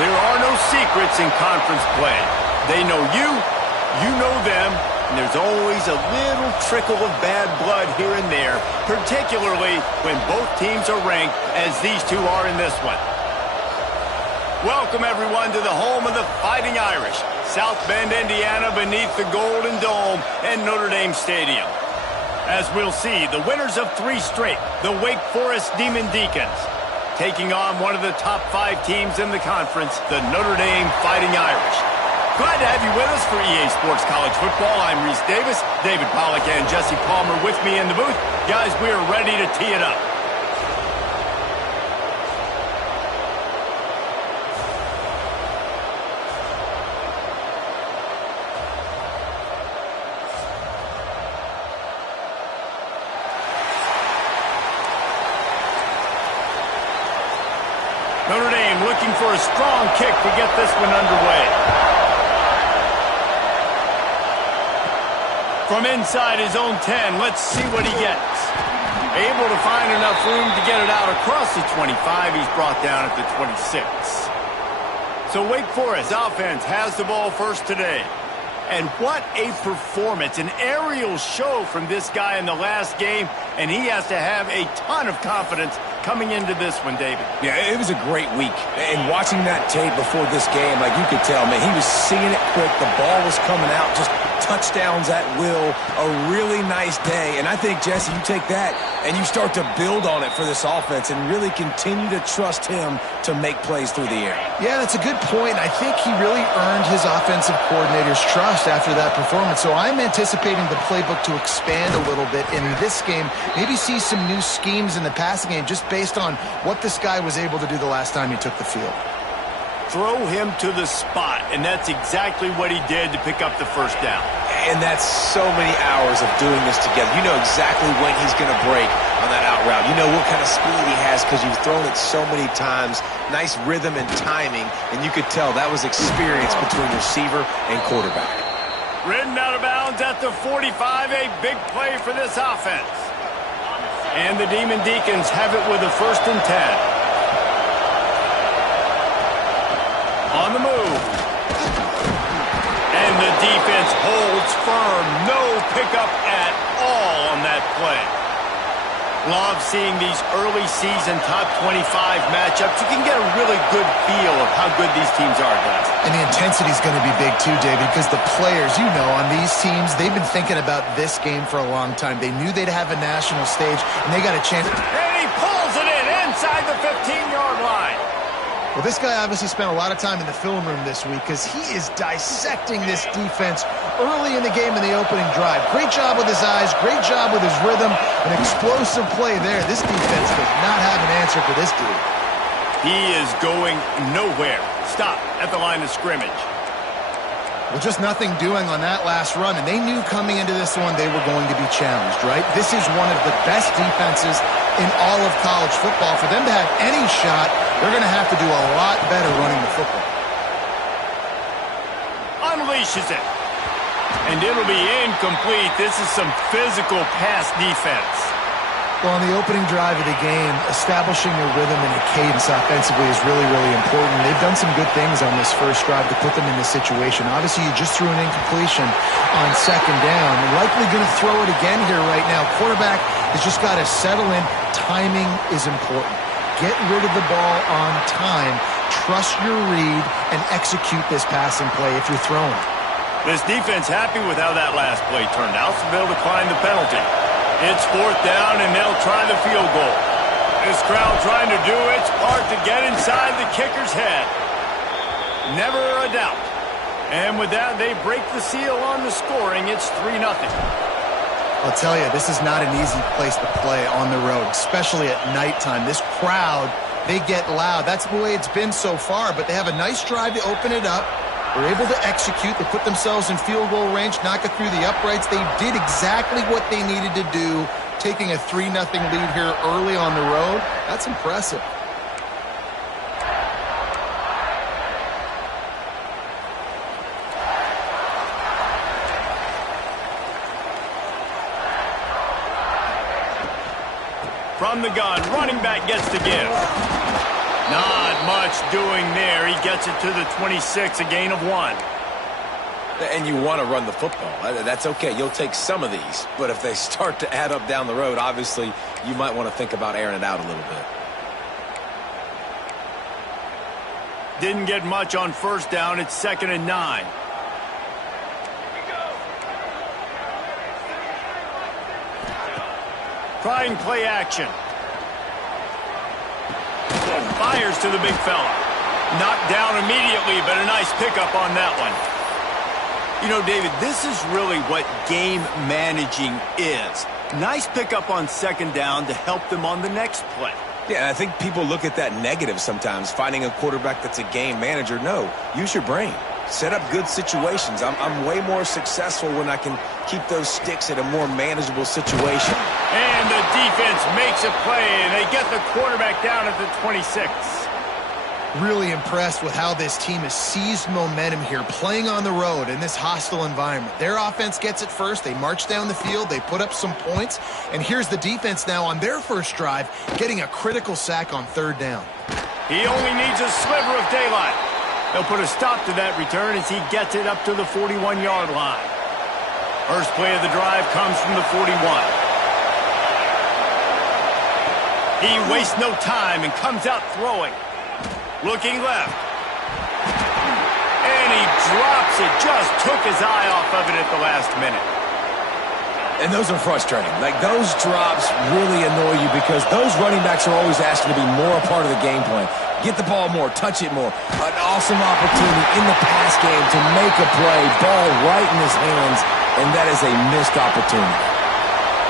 There are no secrets in conference play. They know you, you know them, and there's always a little trickle of bad blood here and there, particularly when both teams are ranked as these two are in this one. Welcome, everyone, to the home of the Fighting Irish, South Bend, Indiana, beneath the Golden Dome and Notre Dame Stadium. As we'll see, the winners of 3 straight, the Wake Forest Demon Deacons, taking on one of the top 5 teams in the conference, the Notre Dame Fighting Irish. Glad to have you with us for EA Sports College Football. I'm Reese Davis, David Pollack and Jesse Palmer with me in the booth. Guys, we are ready to tee it up. Notre Dame looking for a strong kick to get this one underway. From inside his own 10, let's see what he gets. Able to find enough room to get it out across the 25. He's brought down at the 26. So Wake Forest offense has the ball first today. And what a performance, an aerial show from this guy in the last game, and he has to have a ton of confidence coming into this one, David. Yeah, it was a great week. And watching that tape before this game, like you could tell, man, he was seeing it quick. The ball was coming out, just touchdowns at will. A really nice day. And I think, Jesse, you take that and you start to build on it for this offense and really continue to trust him to make plays through the air. Yeah, that's a good point. I think he really earned his offensive coordinator's trust after that performance. So I'm anticipating the playbook to expand a little bit in this game. Maybe see some new schemes in the passing game just based on what this guy was able to do the last time he took the field. Throw him to the spot, and that's exactly what he did to pick up the first down. And that's so many hours of doing this together. You know exactly when he's going to break on that out route. You know what kind of speed he has because you've thrown it so many times. Nice rhythm and timing, and you could tell that was experience between receiver and quarterback. Ridden out of bounds at the 45, a big play for this offense. And the Demon Deacons have it with a 1st and 10. On the move. And the defense holds firm. No pickup at all on that play. Love seeing these early season top 25 matchups. You can get a really good feel of how good these teams are, guys. And the intensity is going to be big too, David, because the players, you know, on these teams, they've been thinking about this game for a long time. They knew they'd have a national stage, and they got a chance. And he pulls it in inside the 15-yard line. Well, this guy obviously spent a lot of time in the film room this week because he is dissecting this defense early in the game in the opening drive. Great job with his eyes, great job with his rhythm, an explosive play there. This defense does not have an answer for this dude. He is going nowhere. Stop at the line of scrimmage. Well, just nothing doing on that last run, and they knew coming into this one they were going to be challenged, right? This is one of the best defenses in all of college football. For them to have any shot, they're going to have to do a lot better running the football. Unleashes it. And it'll be incomplete. This is some physical pass defense. Well, on the opening drive of the game, establishing a rhythm and a cadence offensively is really, really important. They've done some good things on this first drive to put them in this situation. Obviously, you just threw an incompletion on 2nd down. They're likely going to throw it again here right now. Quarterback has just got to settle in. Timing is important. Get rid of the ball on time. Trust your read and execute this passing play if you're throwing. This defense happy with how that last play turned out, so they'll decline the penalty. It's 4th down, and they'll try the field goal. This crowd trying to do its part to get inside the kicker's head. Never a doubt. And with that, they break the seal on the scoring. It's 3-0. I'll tell you, this is not an easy place to play on the road, especially at nighttime. This crowd, they get loud. That's the way it's been so far, but they have a nice drive to open it up. They're able to execute. They put themselves in field goal range, knock it through the uprights. They did exactly what they needed to do, taking a 3-0 lead here early on the road. That's impressive. From the gun, running back gets the give. Not much doing there. He gets it to the 26, a gain of 1. And you want to run the football. That's okay. You'll take some of these. But if they start to add up down the road, obviously, you might want to think about airing it out a little bit. Didn't get much on first down. It's 2nd and 9. Trying play action. Fires to the big fella. Knocked down immediately, but a nice pickup on that one. You know, David, this is really what game managing is. Nice pickup on 2nd down to help them on the next play. Yeah, I think people look at that negative sometimes, finding a quarterback that's a game manager. No, use your brain. Set up good situations. I'm way more successful when I can keep those sticks in a more manageable situation. And the defense makes a play, and they get the quarterback down at the 26. Really impressed with how this team has seized momentum here, playing on the road in this hostile environment. Their offense gets it first. They march down the field. They put up some points. And here's the defense now on their first drive, getting a critical sack on 3rd down. He only needs a sliver of daylight. They'll put a stop to that return as he gets it up to the 41-yard line. First play of the drive comes from the 41. He wastes no time and comes out throwing. Looking left. And he drops it. Just took his eye off of it at the last minute. And those are frustrating. Like, those drops really annoy you because those running backs are always asking to be more a part of the game plan. Get the ball more, touch it more. An awesome opportunity in the pass game to make a play, ball right in his hands, and that is a missed opportunity.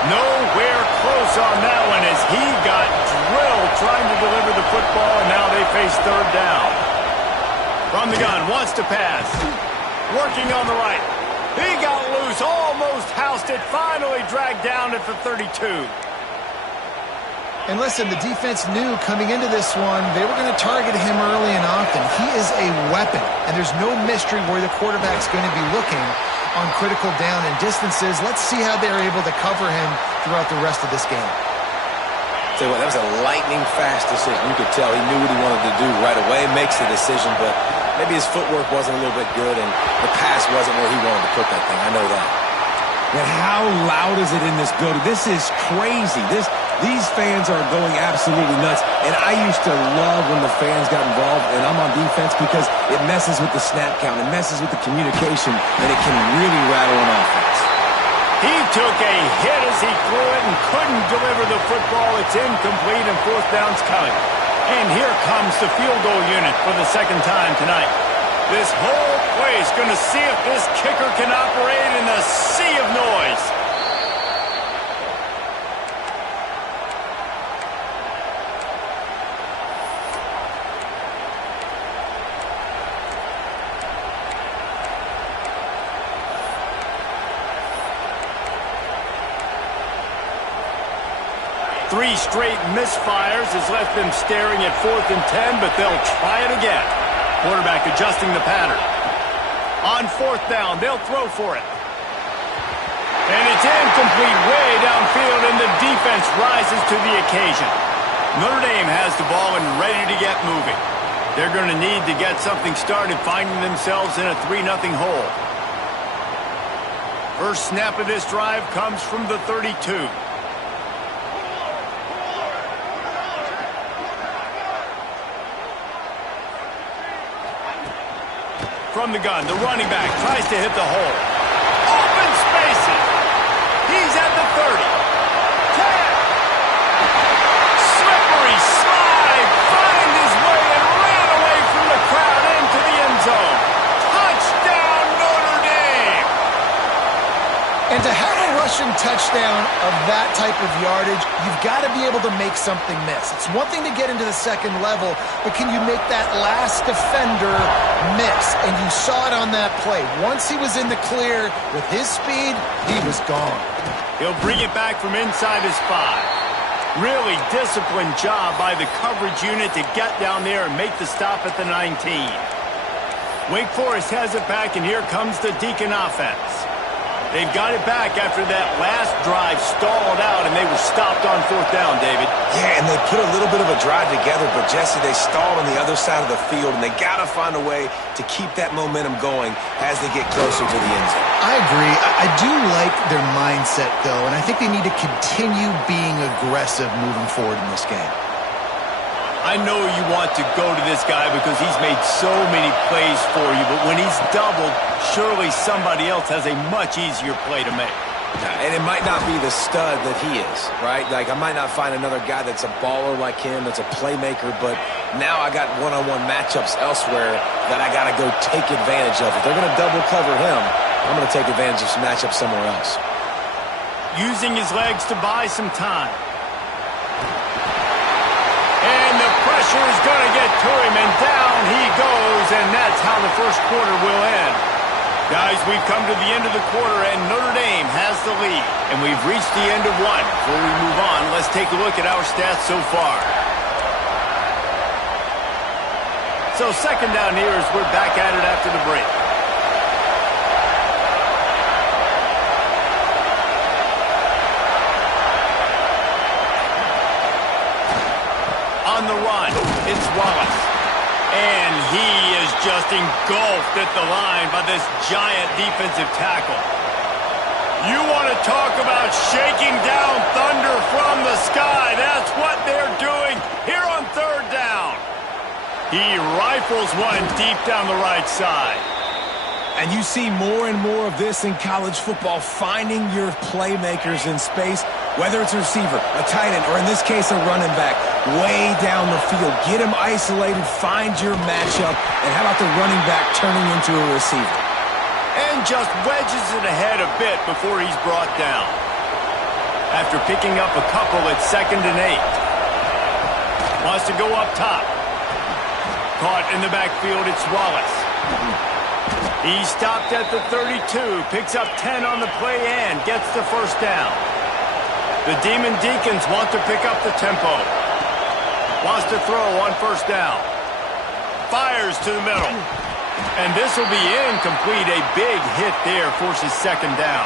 Nowhere close on that one as he got drilled trying to deliver the football, and now they face 3rd down. From the gun, wants to pass. Working on the right. He got loose, almost housed it, finally dragged down at the 32. And listen, the defense knew coming into this one, they were going to target him early and often. He is a weapon, and there's no mystery where the quarterback's going to be looking on critical down and distances. Let's see how they're able to cover him throughout the rest of this game. Tell you what, that was a lightning-fast decision. You could tell he knew what he wanted to do right away, makes the decision, but maybe his footwork wasn't a little bit good, and the pass wasn't where he wanted to put that thing. I know that. And how loud is it in this building? This is crazy. These fans are going absolutely nuts, and I used to love when the fans got involved, and I'm on defense because it messes with the snap count, it messes with the communication, and it can really rattle an offense. He took a hit as he threw it and couldn't deliver the football. It's incomplete, and 4th down's coming. And here comes the field goal unit for the 2nd time tonight. This whole place going to see if this kicker can operate in a sea of noise. Three straight misfires has left them staring at 4th and 10, but they'll try it again. Quarterback adjusting the pattern. On 4th down, they'll throw for it. And it's incomplete way downfield, and the defense rises to the occasion. Notre Dame has the ball and ready to get moving. They're going to need to get something started, finding themselves in a 3-0 hole. First snap of this drive comes from the 32. From the gun, the running back tries to hit the hole. Open spaces. He's at the 30. 10. Slippery slide. Find his way and ran away from the crowd into the end zone. Touchdown, Notre Dame. And to have a rushing touchdown of that type of yardage, you've got to be able to make something miss. It's one thing to get into the 2nd level, but can you make that last defender miss? And you saw it on that play. Once he was in the clear with his speed, he was gone. He'll bring it back from inside his 5. Really disciplined job by the coverage unit to get down there and make the stop at the 19. Wake Forest has it back, and here comes the Deacon offense. They've got it back after that last drive stalled out, and they were stopped on fourth down, David. Yeah, and they put a little bit of a drive together, but, Jesse, they stalled on the other side of the field, and they got to find a way to keep that momentum going as they get closer to the end zone. I agree. I do like their mindset, though, and I think they need to continue being aggressive moving forward in this game. I know you want to go to this guy because he's made so many plays for you, but when he's doubled, surely somebody else has a much easier play to make. And it might not be the stud that he is, right? Like, I might not find another guy that's a baller like him, that's a playmaker, but now I got one-on-one matchups elsewhere that I got to go take advantage of. If they're going to double cover him, I'm going to take advantage of some matchups somewhere else. Using his legs to buy some time. And the pressure is going to get to him, and down he goes, and that's how the first quarter will end. Guys, we've come to the end of the quarter, and Notre Dame has the lead. And we've reached the end of one. Before we move on, let's take a look at our stats so far. So second down here as we're back at it after the break. On the run, it's Wallace. And he is just engulfed at the line by this giant defensive tackle. You want to talk about shaking down thunder from the sky. That's what they're doing here on third down. He rifles one deep down the right side. And you see more and more of this in college football, finding your playmakers in space, whether it's a receiver, a tight end, or in this case, a running back, way down the field. Get him isolated, find your matchup, and how about the running back turning into a receiver? And just wedges it ahead a bit before he's brought down. After picking up a couple at 2nd and 8. Wants to go up top. Caught in the backfield, it's Wallace. He stopped at the 32, picks up 10 on the play and gets the first down. The Demon Deacons want to pick up the tempo. Wants to throw on first down. Fires to the middle. And this will be incomplete. A big hit there forces second down.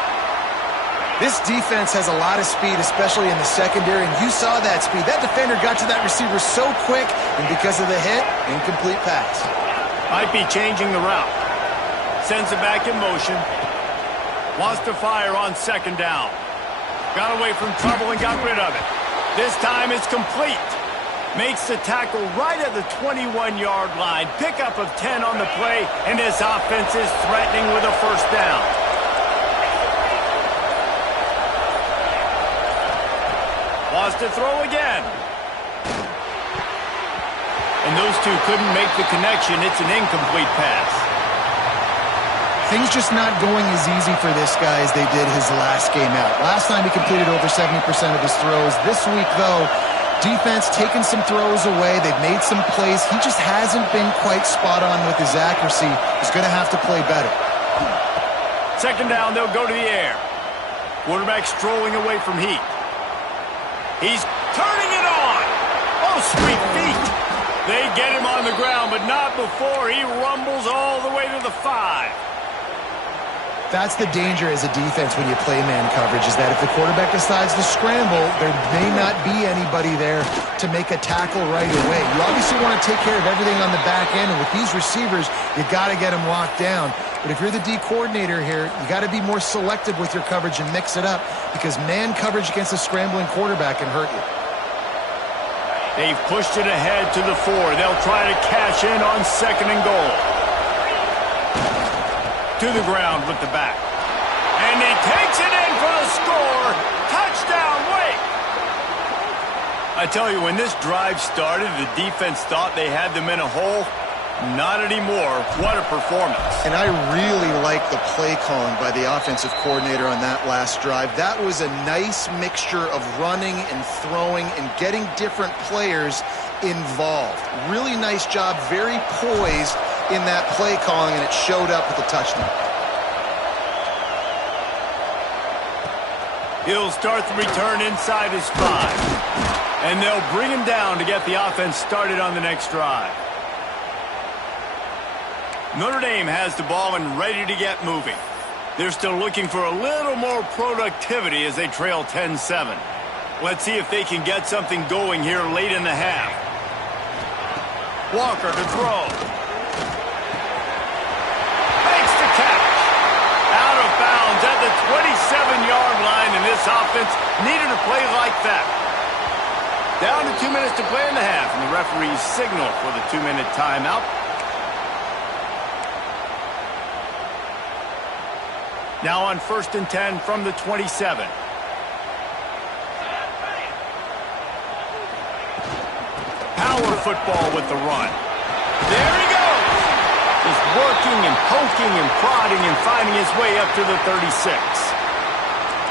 This defense has a lot of speed, especially in the secondary, and you saw that speed. That defender got to that receiver so quick, and because of the hit, incomplete pass. Might be changing the route. Sends it back in motion. Wants to fire on second down. Got away from trouble and got rid of it. This time it's complete. Makes the tackle right at the 21-yard line. Pickup of 10 on the play, and this offense is threatening with a first down. Wants to throw again. And those two couldn't make the connection. It's an incomplete pass. Things just not going as easy for this guy as they did his last game out. Last time he completed over 70% of his throws. This week, though, defense taking some throws away. They've made some plays. He just hasn't been quite spot on with his accuracy. He's going to have to play better. Second down, they'll go to the air. Quarterback strolling away from heat. He's turning it on. Oh, sweet feet. They get him on the ground, but not before he rumbles all the way to the 5. That's the danger as a defense when you play man coverage, is that if the quarterback decides to scramble, there may not be anybody there to make a tackle right away. You obviously want to take care of everything on the back end, and with these receivers, you got to get them locked down. But if you're the D coordinator here, you got to be more selective with your coverage and mix it up, because man coverage against a scrambling quarterback can hurt you. They've pushed it ahead to the 4. They'll try to cash in on 2nd and goal. To the ground with the back. And he takes it in for the score. Touchdown, Wake! I tell you, when this drive started, the defense thought they had them in a hole. Not anymore. What a performance. And I really like the play calling by the offensive coordinator on that last drive. That was a nice mixture of running and throwing and getting different players involved. Really nice job, very poised in that play calling, and it showed up with the touchdown. He'll start the return inside his 5. And they'll bring him down to get the offense started on the next drive. Notre Dame has the ball and ready to get moving. They're still looking for a little more productivity as they trail 10-7. Let's see if they can get something going here late in the half. Walker to throw. Makes the catch. Out of bounds at the 27-yard line, and this offense needed a play like that. Down to 2 minutes to play in the half, and the referees signal for the 2-minute timeout. Now on 1st and 10 from the 27. Power football with the run. There he goes. Just working and poking and prodding and finding his way up to the 36.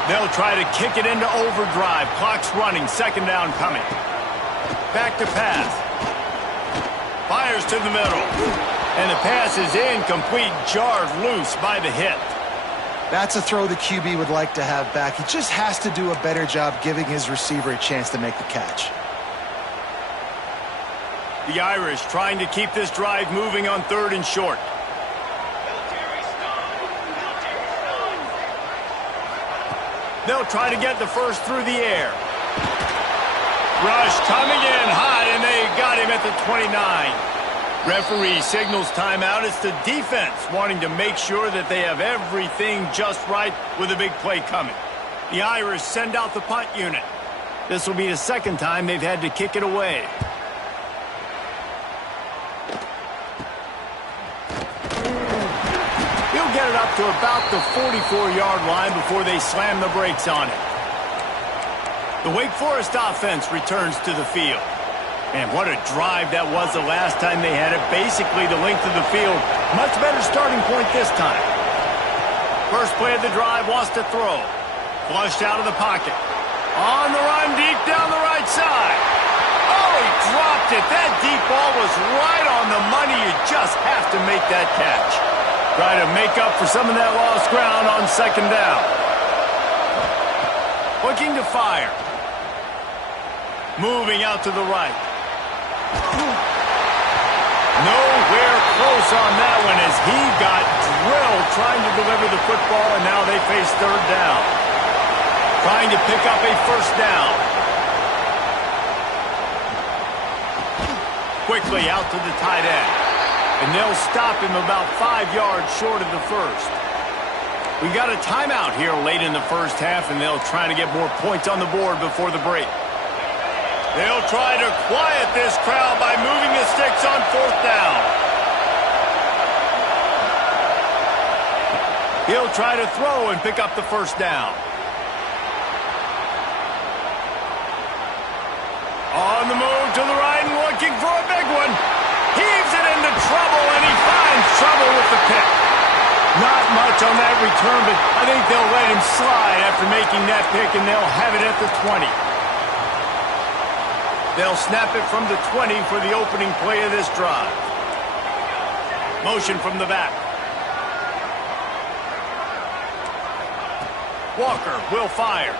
They'll try to kick it into overdrive. Clock's running. 2nd down coming. Back to pass. Fires to the middle. And the pass is incomplete, jarred loose by the hit. That's a throw the QB would like to have back. He just has to do a better job giving his receiver a chance to make the catch. The Irish trying to keep this drive moving on 3rd and short. They'll try to get the first through the air. Rush coming in hot, and they got him at the 29. Referee signals timeout. It's the defense wanting to make sure that they have everything just right with a big play coming. The Irish send out the punt unit. This will be the 2nd time they've had to kick it away. He'll get it up to about the 44-yard line before they slam the brakes on it. The Wake Forest offense returns to the field. And what a drive that was the last time they had it. Basically the length of the field. Much better starting point this time. First play of the drive, wants to throw. Flushed out of the pocket. On the run, deep down the right side. Oh, he dropped it. That deep ball was right on the money. You just have to make that catch. Try to make up for some of that lost ground on 2nd down. Looking to fire. Moving out to the right. Nowhere close on that one as he got drilled trying to deliver the football, and now they face 3rd down. Trying to pick up a 1st down. Quickly out to the tight end. And they'll stop him about 5 yards short of the 1st. We got a timeout here late in the 1st half, and they'll try to get more points on the board before the break. They'll try to quiet this crowd by moving the sticks on 4th down. He'll try to throw and pick up the 1st down. On the move to the right and looking for a big one. Heaves it into trouble, and he finds trouble with the pick. Not much on that return, but I think they'll let him slide after making that pick, and they'll have it at the 20. They'll snap it from the 20 for the opening play of this drive. Motion from the back. Walker will fire.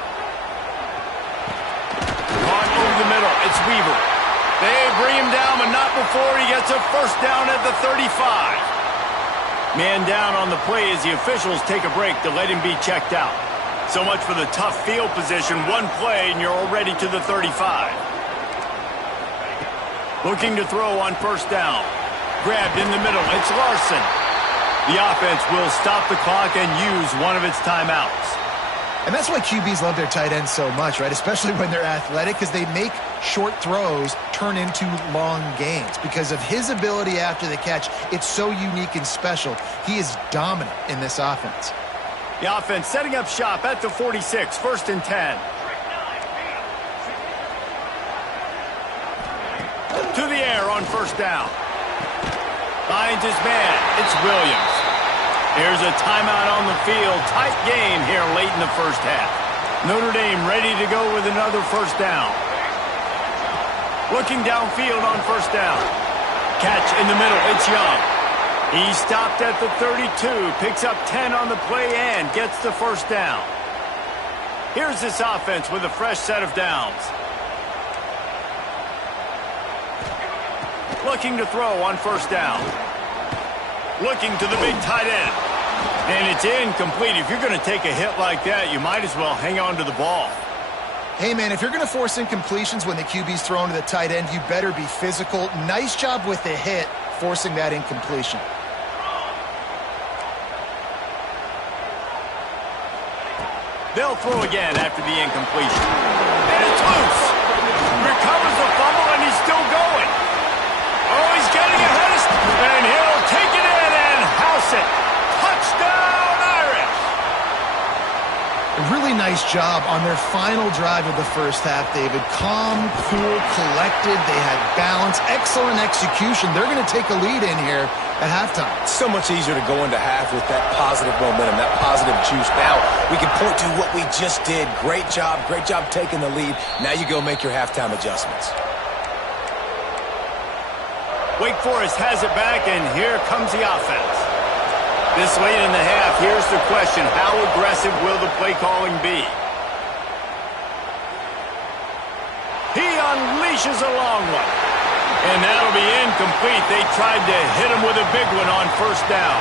Caught over the middle. It's Weaver. They bring him down, but not before he gets a 1st down at the 35. Man down on the play as the officials take a break to let him be checked out. So much for the tough field position. One play, and you're already to the 35. Looking to throw on 1st down. Grabbed in the middle. It's Larson. The offense will stop the clock and use one of its timeouts. And that's why QBs love their tight ends so much, right? Especially when they're athletic, because they make short throws turn into long gains. Because of his ability after the catch, it's so unique and special. He is dominant in this offense. The offense setting up shop at the 46, 1st and 10. To the air on 1st down. Finds his man. It's Williams. Here's a timeout on the field. Tight game here late in the 1st half. Notre Dame ready to go with another 1st down. Looking downfield on 1st down. Catch in the middle. It's Young. He stopped at the 32. Picks up 10 on the play and gets the 1st down. Here's this offense with a fresh set of downs. Looking to throw on 1st down. Looking to the big tight end. And it's incomplete. If you're going to take a hit like that, you might as well hang on to the ball. Hey, man, if you're going to force incompletions when the QB's thrown to the tight end, you better be physical. Nice job with the hit, forcing that incompletion. They'll throw again after the incompletion. And it's loose. Recovers the fumble, and he's still going. Oh, he's getting ahead of... And he'll take it in and house it. Touchdown, Irish! A really nice job on their final drive of the first half, David. Calm, cool, collected. They had balance. Excellent execution. They're going to take a lead in here at halftime. So much easier to go into half with that positive momentum, that positive juice. Now we can point to what we just did. Great job taking the lead. Now you go make your halftime adjustments. Wake Forest has it back, and here comes the offense. This late in the half, here's the question: how aggressive will the play calling be? He unleashes a long one. And that'll be incomplete. They tried to hit him with a big one on first down.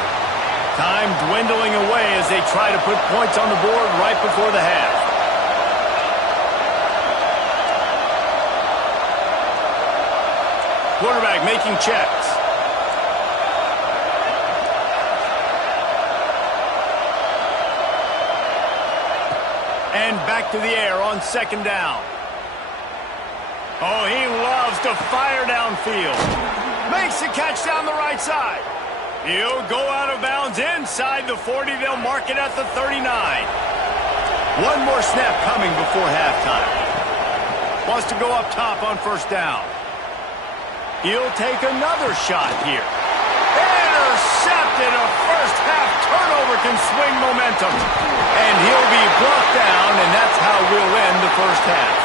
Time dwindling away as they try to put points on the board right before the half. Quarterback making checks. And back to the air on second down. Oh, he loves to fire downfield. Makes the catch down the right side. He'll go out of bounds inside the 40. They'll mark it at the 39. One more snap coming before halftime. Wants to go up top on first down. He'll take another shot here. Intercepted. A first half turnover can swing momentum. And he'll be brought down, and that's how we'll end the first half.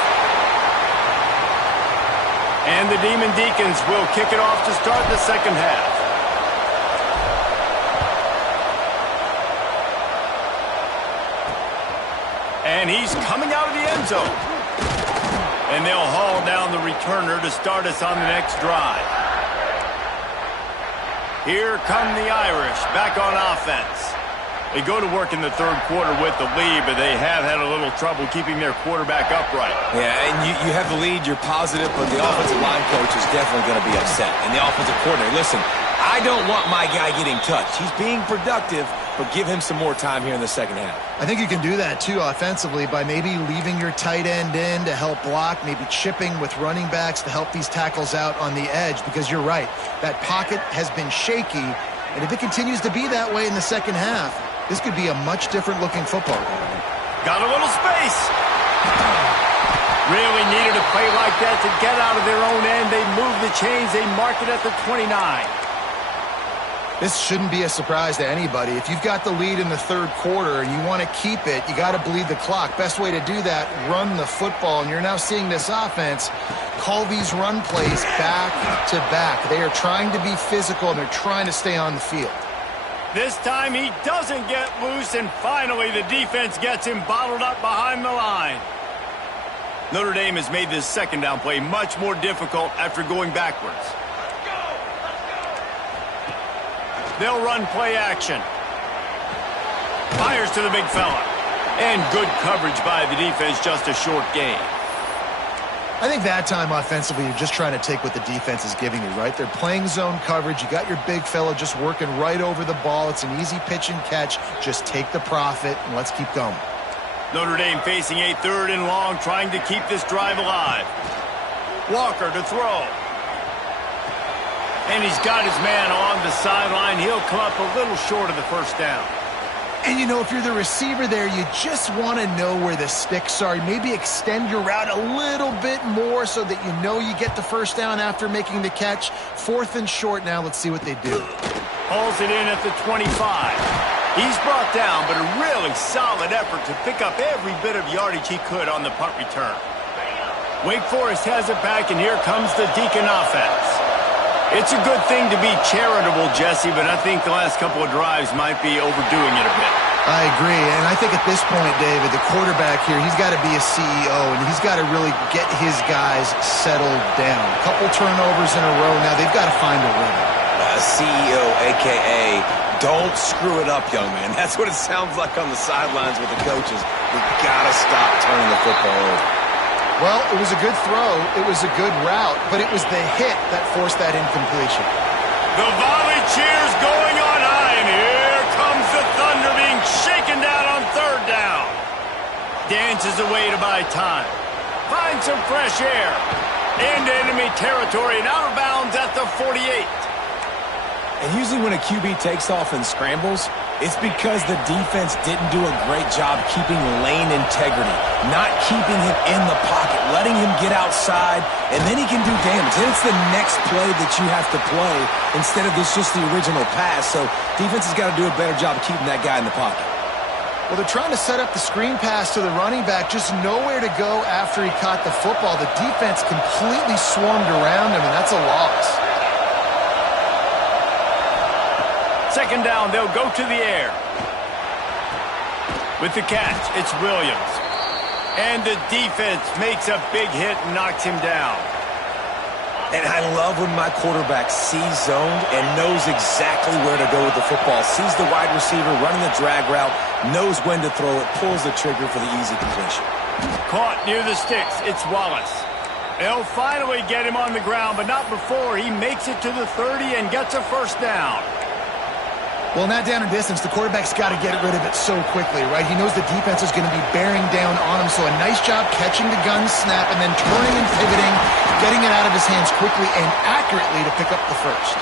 And the Demon Deacons will kick it off to start the second half. And he's coming out of the end zone. And they'll haul down the returner to start us on the next drive. Here come the Irish back on offense. They go to work in the third quarter with the lead, but they have had a little trouble keeping their quarterback upright. Yeah, and you have the lead, you're positive, but the offensive line coach is definitely going to be upset. And the offensive coordinator, listen, I don't want my guy getting touched. He's being productive, but give him some more time here in the second half. I think you can do that, too, offensively, by maybe leaving your tight end in to help block, maybe chipping with running backs to help these tackles out on the edge, because you're right. That pocket has been shaky, and if it continues to be that way in the second half, this could be a much different-looking football game. Got a little space. Really needed a play like that to get out of their own end. They move the chains. They mark it at the 29. This shouldn't be a surprise to anybody. If you've got the lead in the third quarter and you want to keep it, you got to bleed the clock. Best way to do that, run the football. And you're now seeing this offense call these run plays back to back. They are trying to be physical, and they're trying to stay on the field. This time he doesn't get loose, and finally the defense gets him bottled up behind the line. Notre Dame has made this second down play much more difficult after going backwards. They'll run play action. Fires to the big fella. And good coverage by the defense, just a short gain. I think that time offensively, you're just trying to take what the defense is giving you, right? They're playing zone coverage. You got your big fella just working right over the ball. It's an easy pitch and catch. Just take the profit, and let's keep going. Notre Dame facing a third and long, trying to keep this drive alive. Walker to throw. And he's got his man on the sideline. He'll come up a little short of the first down. And, you know, if you're the receiver there, you just want to know where the sticks are. Maybe extend your route a little bit more so that you know you get the first down after making the catch. Fourth and short now. Let's see what they do. Hauls it in at the 25. He's brought down, but a really solid effort to pick up every bit of yardage he could on the punt return. Wake Forest has it back, and here comes the Deacon offense. It's a good thing to be charitable, Jesse, but I think the last couple of drives might be overdoing it a bit. I agree, and I think at this point, David, the quarterback here, he's got to be a CEO, and he's got to really get his guys settled down. A couple turnovers in a row now. They've got to find a rhythm. a CEO, a.k.a. don't screw it up, young man. That's what it sounds like on the sidelines with the coaches. We got to stop turning the football over. Well, it was a good throw. It was a good route, but it was the hit that forced that incompletion. The volley cheers going on high, and here comes the Thunder being shaken down on third down. Dances away to buy time. Finds some fresh air. Into enemy territory and out of bounds at the 48. And usually when a QB takes off and scrambles, it's because the defense didn't do a great job keeping lane integrity, not keeping him in the pocket, letting him get outside, and then he can do damage. Then it's the next play that you have to play instead of just the original pass. So defense has got to do a better job of keeping that guy in the pocket. Well, they're trying to set up the screen pass to the running back, just nowhere to go after he caught the football. The defense completely swarmed around him, and that's a loss. Second down, they'll go to the air. With the catch, it's Williams. And the defense makes a big hit and knocks him down. And I love when my quarterback sees zoned and knows exactly where to go with the football. Sees the wide receiver running the drag route, knows when to throw it, pulls the trigger for the easy completion. Caught near the sticks. It's Wallace. They'll finally get him on the ground, but not before he makes it to the 30 and gets a first down. Well, in that down and distance, the quarterback's got to get rid of it so quickly, right? He knows the defense is going to be bearing down on him, so a nice job catching the gun snap and then turning and pivoting, getting it out of his hands quickly and accurately to pick up the first.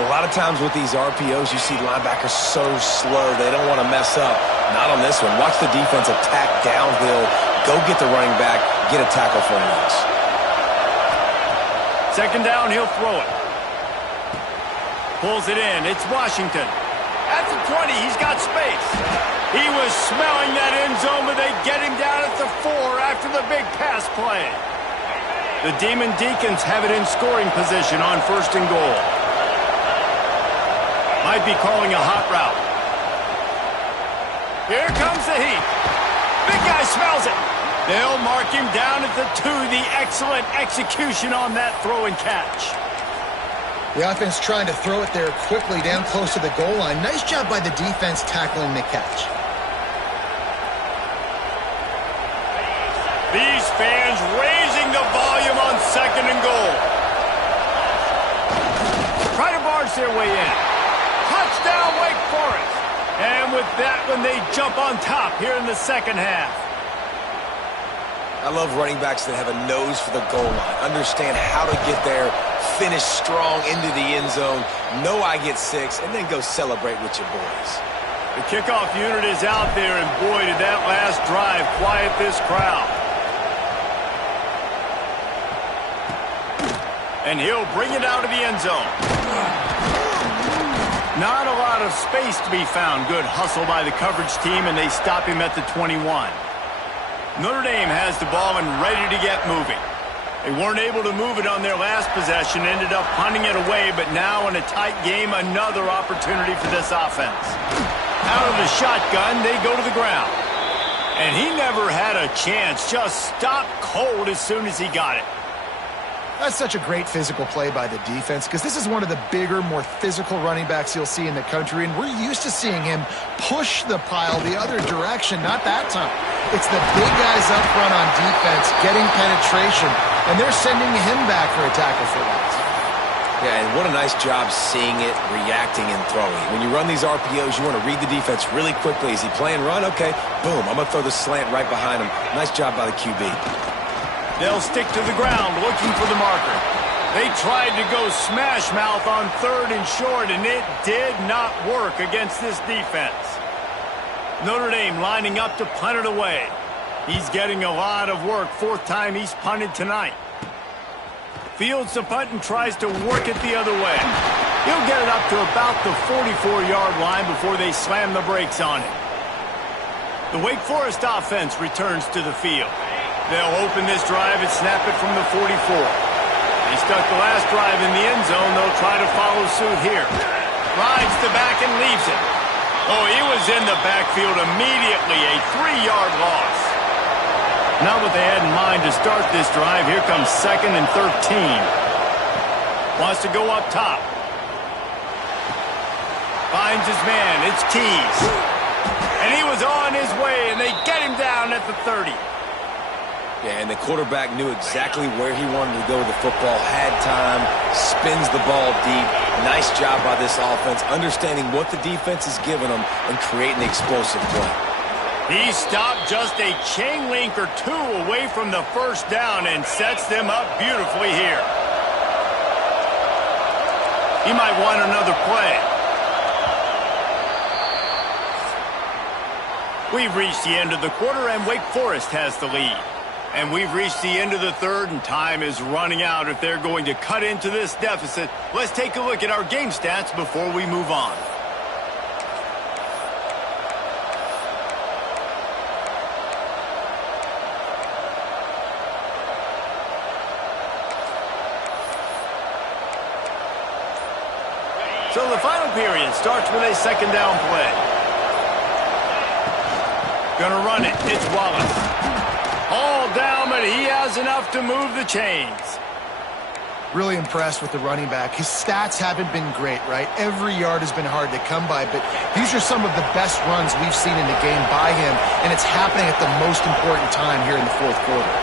A lot of times with these RPOs, you see linebackers so slow, they don't want to mess up. Not on this one. Watch the defense attack downhill, go get the running back, get a tackle for a loss. Second down, he'll throw it. Pulls it in. It's Washington. At the 20, he's got space. He was smelling that end zone, but they get him down at the 4 after the big pass play. The Demon Deacons have it in scoring position on first and goal. Might be calling a hot route. Here comes the heat. Big guy smells it. They'll mark him down at the 2. The excellent execution on that throw and catch. The offense trying to throw it there quickly down close to the goal line. Nice job by the defense tackling the catch. These fans raising the volume on second and goal. Try to barge their way in. Touchdown, Wake Forest. And with that one, they jump on top here in the second half. I love running backs that have a nose for the goal line, understand how to get there, finish strong into the end zone, know I get 6, and then go celebrate with your boys. The kickoff unit is out there, and boy, did that last drive quiet this crowd. And he'll bring it out of the end zone. Not a lot of space to be found. Good hustle by the coverage team, and they stop him at the 21. Notre Dame has the ball and ready to get moving. They weren't able to move it on their last possession, ended up punting it away, but now in a tight game, another opportunity for this offense. Out of the shotgun, they go to the ground. And he never had a chance, just stopped cold as soon as he got it. That's such a great physical play by the defense because this is one of the bigger, more physical running backs you'll see in the country, and we're used to seeing him push the pile the other direction. Not that time. It's the big guys up front on defense getting penetration, and they're sending him back for a tackle for that. Yeah, and what a nice job seeing it, reacting, and throwing. When you run these RPOs, you want to read the defense really quickly. Is he playing run? Okay, boom, I'm going to throw the slant right behind him. Nice job by the QB. They'll stick to the ground looking for the marker. They tried to go smash mouth on third and short, and it did not work against this defense. Notre Dame lining up to punt it away. He's getting a lot of work. 4th time he's punted tonight. Fields the punt and tries to work it the other way. He'll get it up to about the 44-yard line before they slam the brakes on him. The Wake Forest offense returns to the field. They'll open this drive and snap it from the 44. They stuck the last drive in the end zone. They'll try to follow suit here. Rides the back and leaves it. Oh, he was in the backfield immediately. A 3-yard loss. Not what they had in mind to start this drive. Here comes 2nd and 13. Wants to go up top. Finds his man. It's Keys. And he was on his way, and they get him down at the 30. Yeah, and the quarterback knew exactly where he wanted to go with the football, had time, spins the ball deep. Nice job by this offense, understanding what the defense is giving them and creating the explosive play. He stopped just a chain link or two away from the first down and sets them up beautifully here. He might want another play. We've reached the end of the quarter, and Wake Forest has the lead. And we've reached the end of the third, and time is running out if they're going to cut into this deficit. Let's take a look at our game stats before we move on. So the final period starts with a second down play. Gonna run it. It's Wallace. All down, but he has enough to move the chains. Really impressed with the running back. His stats haven't been great, right? Every yard has been hard to come by, but these are some of the best runs we've seen in the game by him, and it's happening at the most important time here in the fourth quarter.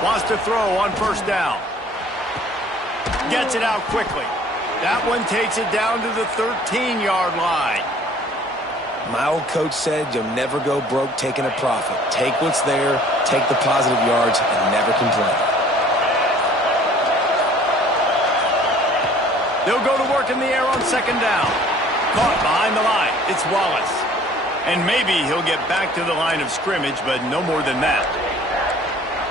Wants to throw on first down. Gets it out quickly. That one takes it down to the 13-yard line. My old coach said you'll never go broke taking a profit. Take what's there, take the positive yards, and never complain. They'll go to work in the air on second down. Caught behind the line. It's Wallace. And maybe he'll get back to the line of scrimmage, but no more than that.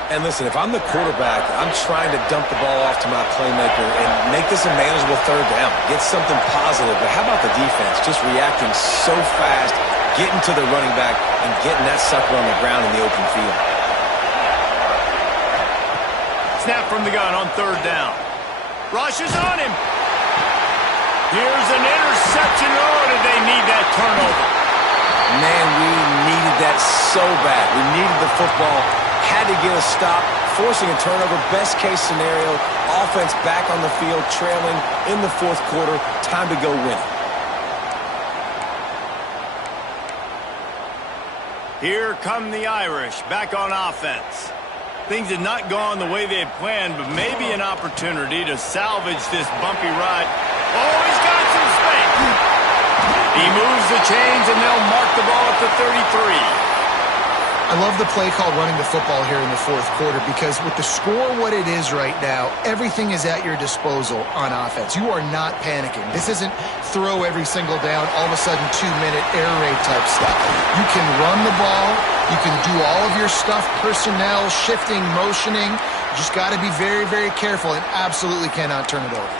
And listen, if I'm the quarterback, I'm trying to dump the ball off to my playmaker and make this a manageable third down. Get something positive. But how about the defense? Just reacting so fast, getting to the running back, and getting that sucker on the ground in the open field. Snap from the gun on third down. Rushes on him. Here's an interception. Oh, did they need that turnover? Man, we needed that so bad. We needed the football. Had to get a stop, forcing a turnover. Best case scenario, offense back on the field, trailing in the fourth quarter. Time to go win. Here come the Irish back on offense. Things had not gone the way they had planned, but maybe an opportunity to salvage this bumpy ride. Oh, he's got some space. He moves the chains, and they'll mark the ball at the 33. I love the play called running the football here in the fourth quarter because with the score what it is right now, everything is at your disposal on offense. You are not panicking. This isn't throw every single down, all of a sudden 2-minute air raid type stuff. You can run the ball. You can do all of your stuff, personnel, shifting, motioning. You just got to be very, very careful and absolutely cannot turn it over.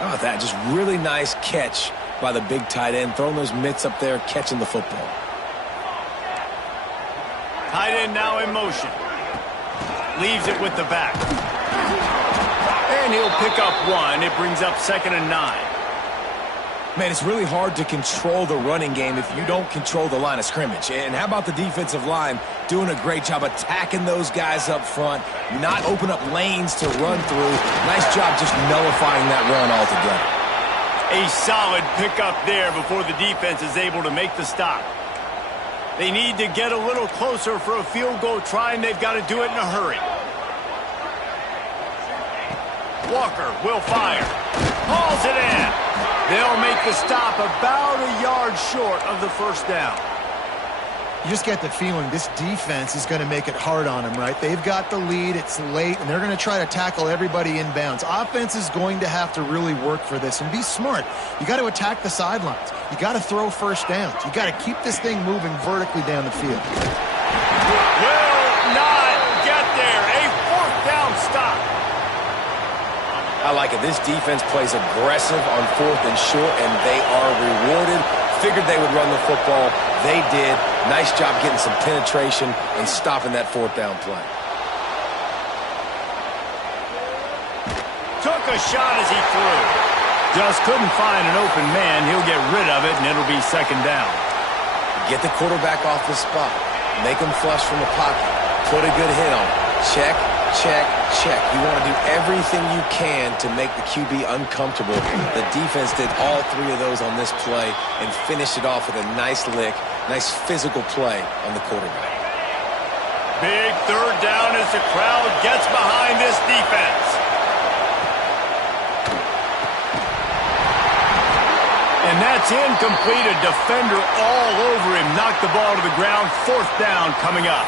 How about that? Just really nice catch by the big tight end, throwing those mitts up there, catching the football. Tight end now in motion. Leaves it with the back. And he'll pick up one. It brings up 2nd and 9. Man, it's really hard to control the running game if you don't control the line of scrimmage. And how about the defensive line doing a great job attacking those guys up front, not open up lanes to run through. Nice job just nullifying that run altogether. A solid pickup there before the defense is able to make the stop. They need to get a little closer for a field goal try, and they've got to do it in a hurry. Walker will fire. Hauls it in. They'll make the stop about a yard short of the first down. You just get the feeling this defense is going to make it hard on them, right? They've got the lead. It's late, and they're going to try to tackle everybody inbounds. Offense is going to have to really work for this and be smart. You got to attack the sidelines. You got to throw first downs. You got to keep this thing moving vertically down the field. Will not get there. A fourth down stop. I like it. This defense plays aggressive on 4th and short, and they are rewarded. Figured they would run the football. They did. Nice job getting some penetration and stopping that 4th down play. Took a shot as he threw. Just couldn't find an open man. He'll get rid of it, and it'll be 2nd down. Get the quarterback off the spot. Make him flush from the pocket. Put a good hit on him. Check, check, check. You want to do everything you can to make the QB uncomfortable. The defense did all three of those on this play and finished it off with a nice lick, nice physical play on the quarterback. Big third down as the crowd gets behind this defense. And that's incomplete. A defender all over him. Knocked the ball to the ground. Fourth down coming up.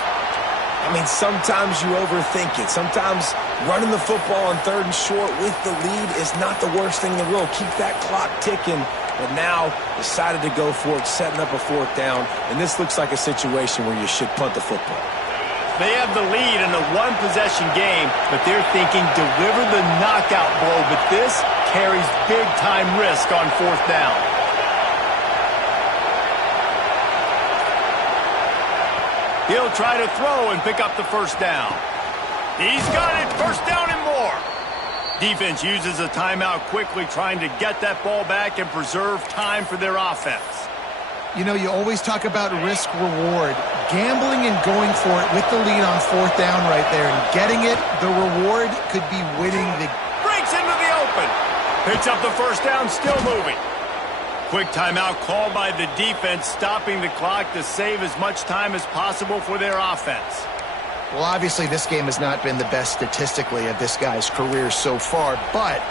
I mean, sometimes you overthink it. Sometimes running the football on third and short with the lead is not the worst thing in the world. Keep that clock ticking. But now decided to go for it, setting up a fourth down. And this looks like a situation where you should punt the football. They have the lead in a one-possession game, but they're thinking deliver the knockout blow. But this carries big-time risk on fourth down. He'll try to throw and pick up the first down. He's got it. First down and more. Defense uses a timeout quickly, trying to get that ball back and preserve time for their offense. You know, you always talk about risk-reward. Gambling and going for it with the lead on fourth down right there and getting it, the reward could be winning the... Breaks into the open. Picks up the first down, still moving. Quick timeout called by the defense, stopping the clock to save as much time as possible for their offense. Well, obviously, this game has not been the best statistically of this guy's career so far, but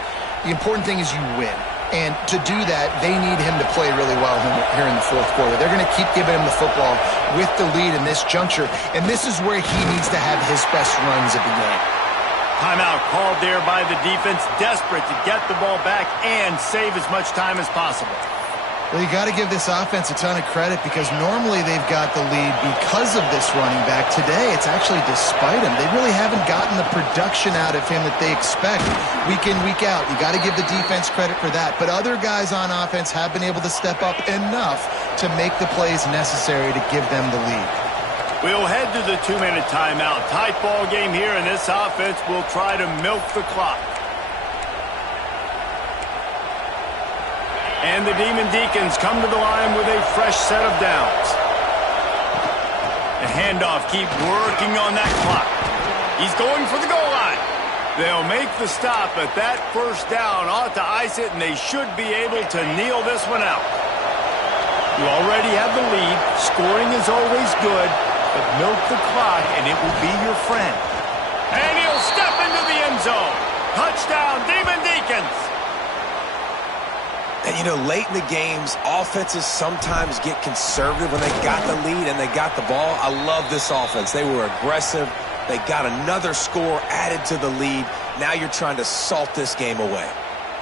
the important thing is you win. And to do that, they need him to play really well here in the fourth quarter. They're going to keep giving him the football with the lead in this juncture, and this is where he needs to have his best runs of the game. Timeout called there by the defense, desperate to get the ball back and save as much time as possible. Well, you got to give this offense a ton of credit because normally they've got the lead because of this running back. Today, it's actually despite him. They really haven't gotten the production out of him that they expect week in, week out. You got to give the defense credit for that. But other guys on offense have been able to step up enough to make the plays necessary to give them the lead. We'll head to the 2-minute timeout. Tight ball game here, and this offense will try to milk the clock. And the Demon Deacons come to the line with a fresh set of downs. The handoff keep working on that clock. He's going for the goal line. They'll make the stop, but that first down ought to ice it, and they should be able to kneel this one out. You already have the lead. Scoring is always good, but milk the clock, and it will be your friend. And he'll step into the end zone. Touchdown, Demon Deacons. And, you know, late in the games, offenses sometimes get conservative when they got the lead and they got the ball. I love this offense. They were aggressive. They got another score added to the lead. Now you're trying to salt this game away.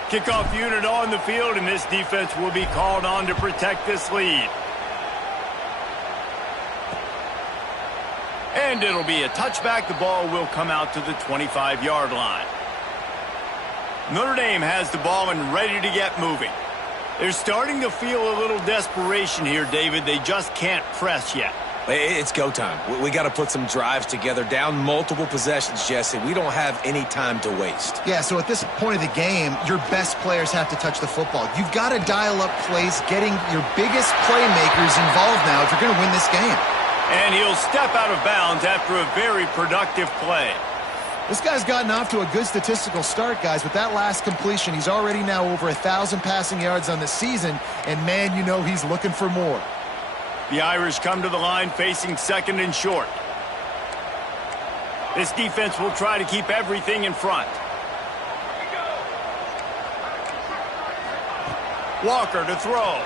Kickoff unit on the field, and this defense will be called on to protect this lead. And it'll be a touchback. The ball will come out to the 25-yard line. Notre Dame has the ball and ready to get moving. They're starting to feel a little desperation here, David. They just can't press yet. It's go time. We got to put some drives together. Down multiple possessions, Jesse. We don't have any time to waste. Yeah, so at this point of the game, your best players have to touch the football. You've got to dial up plays, getting your biggest playmakers involved now if you're going to win this game. And he'll step out of bounds after a very productive play. This guy's gotten off to a good statistical start, guys. With that last completion, he's already now over 1,000 passing yards on the season, and man, you know he's looking for more. The Irish come to the line facing second and short. This defense will try to keep everything in front. Walker to throw.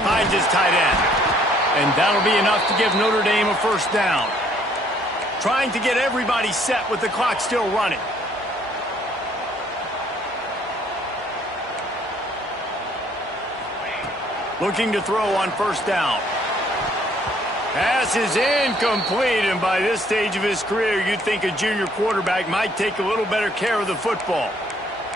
Finds his tight end. And that'll be enough to give Notre Dame a first down. Trying to get everybody set with the clock still running. Looking to throw on first down. Pass is incomplete, and by this stage of his career, you'd think a junior quarterback might take a little better care of the football.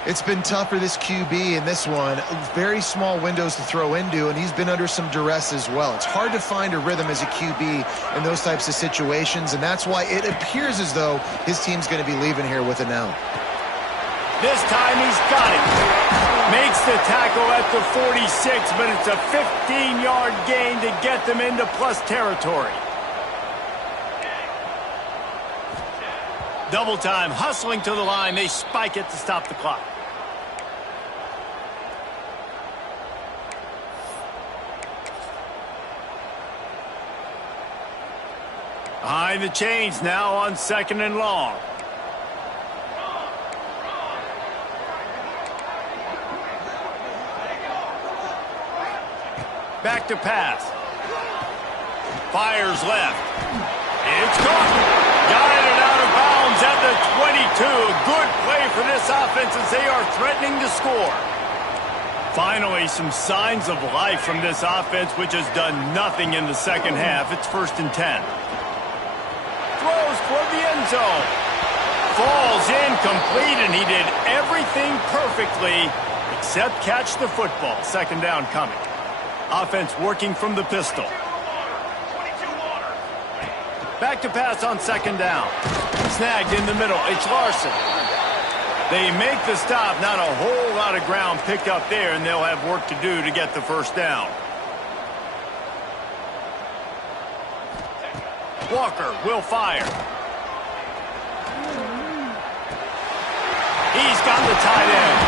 It's been tough for this QB in this one. Very small windows to throw into, and he's been under some duress as well. It's hard to find a rhythm as a QB in those types of situations, and that's why it appears as though his team's going to be leaving here with an L. This time he's got it. Makes the tackle at the 46, but it's a 15-yard gain to get them into plus territory. Double time, hustling to the line. They spike it to stop the clock. Behind the chains now on 2nd and long. Back to pass. Fires left. It's caught. Got it out of bounds at the 22. Good play for this offense as they are threatening to score. Finally, some signs of life from this offense, which has done nothing in the second half. It's 1st and 10. Throws for the end zone. Falls incomplete, and he did everything perfectly except catch the football. 2nd down coming. Offense working from the pistol. Back to pass on 2nd down. Snagged in the middle. It's Larson. They make the stop. Not a whole lot of ground picked up there, and they'll have work to do to get the 1st down. Walker will fire. He's got the tight end.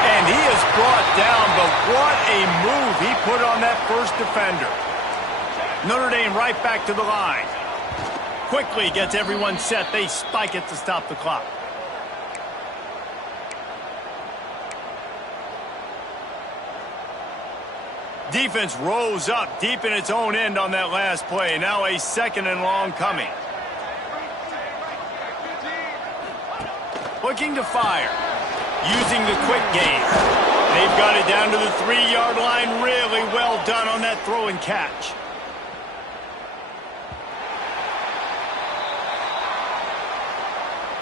And he is brought down, but what a move he put on that first defender. Notre Dame right back to the line. Quickly gets everyone set. They spike it to stop the clock. Defense rose up deep in its own end on that last play. Now a 2nd and long coming. Looking to fire. Using the quick game. They've got it down to the 3-yard line. Really well done on that throw and catch.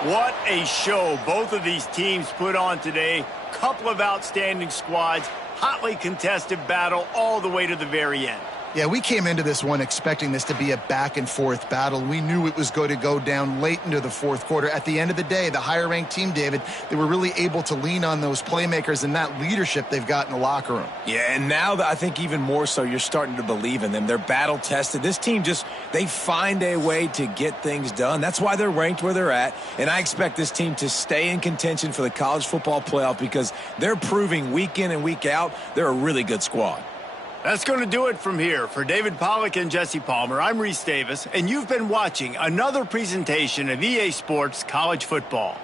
What a show both of these teams put on today. Couple of outstanding squads. Hotly contested battle all the way to the very end. Yeah, we came into this one expecting this to be a back-and-forth battle. We knew it was going to go down late into the 4th quarter. At the end of the day, the higher-ranked team, David, they were really able to lean on those playmakers and that leadership they've got in the locker room. Yeah, and now I think even more so, you're starting to believe in them. They're battle-tested. This team they find a way to get things done. That's why they're ranked where they're at, and I expect this team to stay in contention for the college football playoff because they're proving week in and week out they're a really good squad. That's going to do it from here. For David Pollack and Jesse Palmer, I'm Reese Davis, and you've been watching another presentation of EA Sports College Football.